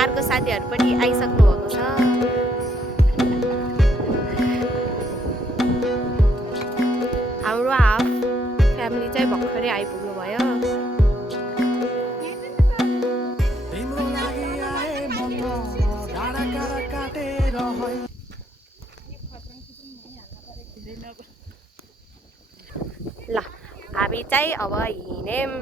अर्को साथीहरू पनि आइसक्नु भएको छ। हाम्रो हाफ फ्यामिली चाहिँ भर्खरै आइपुग्नु भयो। ल हामी चाहिँ अब हिँड्यौँ।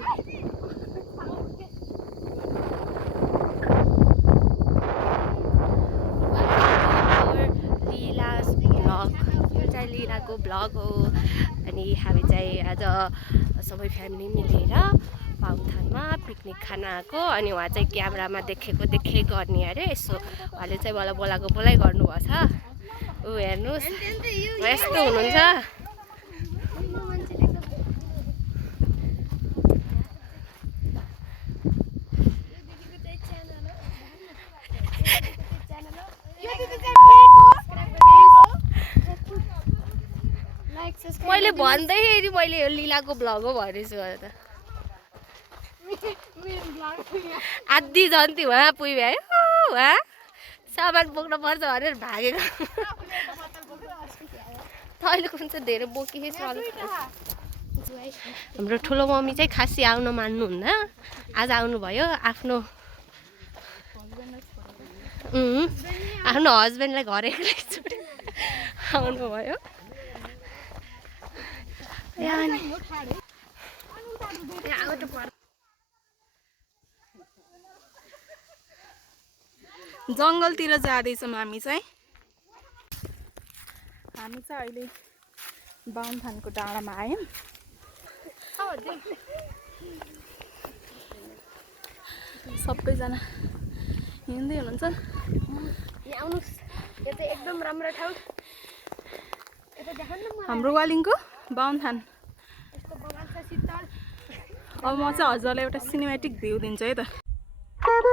लीलाको ब्लग हो अनि हामी चाहिँ आज सबै फ्यामिली मिलेर पाउथानमा पिकनिक खान आएको। अनि उहाँ चाहिँ क्यामेरामा देखेको गर्ने अरे, यसो उहाँले चाहिँ मलाई बोलाइ गर्नुभएको छ। ऊ हेर्नुहोस् यस्तो हुनुहुन्छ। मैले भन्दैखेरि मैले यो लीलाको ब्लग हो भनेछु त। आधी जन्ती उहाँ पुग्यो उहाँ सामान बोक्न पर्छ भनेर भागेको। तैँले कुन चाहिँ धेरै बोकी हाम्रो ठुलो मम्मी चाहिँ खासै आउन मान्नुहुन्न। आज आउनुभयो आफ्नो हस्बेन्डलाई घर एक्लै छोडेर आउनुभयो। जङ्गलतिर जाँदैछौँ हामी चाहिँ अहिले बाहुनथानको डाँडामा आयौँ। सबैजना हिँड्दै हुनुहुन्छ। यहाँ आउनुहोस्, यो चाहिँ एकदम राम्रो ठाउँ। हाम्रो वालिङको बाहुनथान। अब म चाहिँ हजुरलाई एउटा सिनेमेटिक भ्यू दिन्छु है त। हाम्रो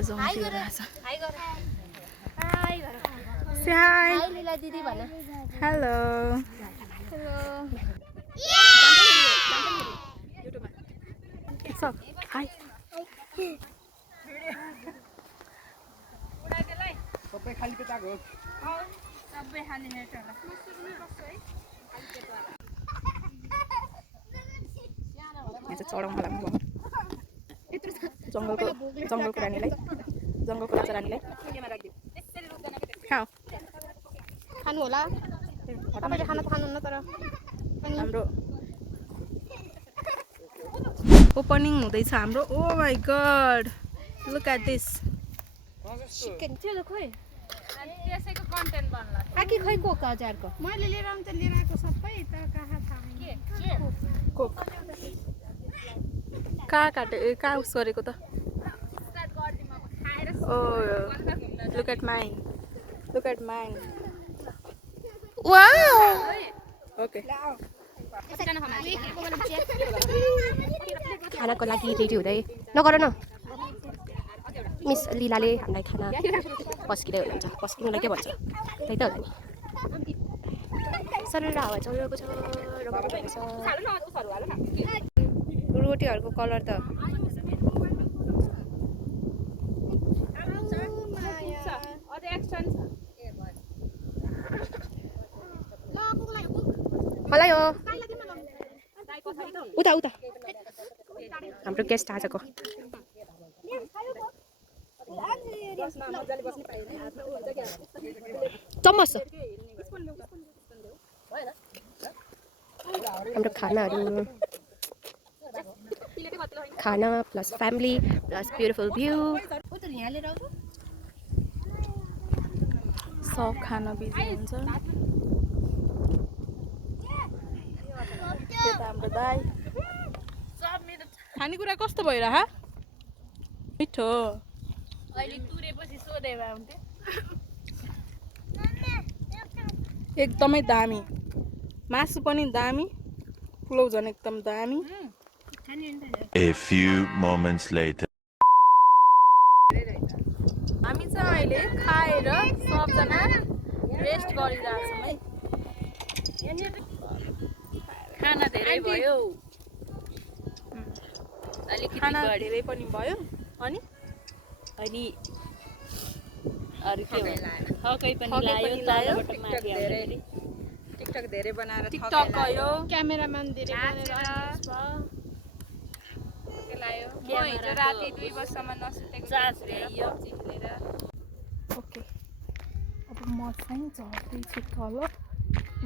जङ्गलतिर रहेछ। दिदी भन। Hello hi. सबै खाली पेटाको हो। सबै खाली नेट होला। यहाँ चाहिँ चढाउँ होला जङ्गलको रानीलाई, जङ्गलको राजा रानीलाई खानु होला। तपाईँले खाना त खानुहुन्न तर हाम्रो ओपनिङ हुँदैछ हाम्रो। Oh my God, look at this. Chicken चाहिँ खोइ त्यसैको कन्टेन्ट बन्ला। आकी खोइ कोक हजारको मैले लिएर आउँ त लिएर आएको सबै त कहाँ थाहा कोक कहाँ उस गरेको त। Oh look at mine, look at mine. Wow okay खानाको लागि रेडी हुँदै नगर न। मिस लीलाले हामीलाई खाना पस्किँदै हुनुहुन्छ। पस्किनुलाई के भन्छ त्यही त होला नि। सरर हावा चलिरहेको छ, रमाइलो भएको छ। रोटीहरूको कलर त होला यो उता उता हाम्रो गेस्ट आजको। चम्मच हाम्रो खाना plus family plus beautiful view. सब खाना बिजी हुन्छ। हाम्रो दाइ खानेकुरा कस्तो भइरह मिठो। अहिले तुरेपछि सोधेमा हुन्थ्यो। एकदमै दामी, मासु पनि दामी, पुलाउ झन् एकदम दामी। A few moments later. हामी चाहिँ अहिले खाएर सबजना रेस्ट गरिरहेछौँ है खाना धेरै भयो अलिकति खाना बढ्यो धेरै पनि भयो अनि अनि अरू के भन्नु थकै पनि थकै लाग्यो पनि लाग्यो। तलबाट माथि आउँदाखेरि टिकटक धेरै बनाएर टिकटक गयो क्यामेराम्यान धेरै बनेर हिजो राति 2 बजीसम्म नसुतेको चार्ज ल्याइयो ओके अब म चाहिँ झर्दैछु तल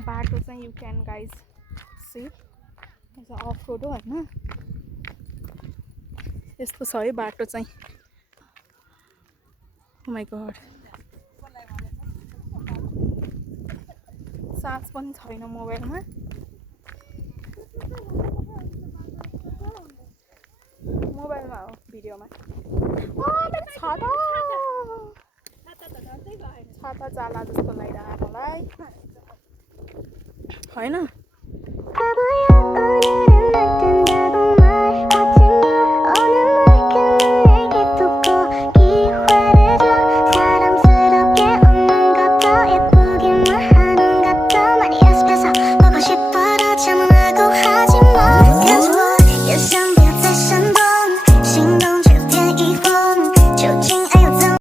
बाटो चाहिँ you can guys see off road हो होइन यस्तो छ है बाटो चाहिँ ओ माइ गड चार्ज पनि छैन मोबाइलमा मोबाइलमा हो भिडियोमा छाता जाला जस्तो लागिरहेको मलाई होइन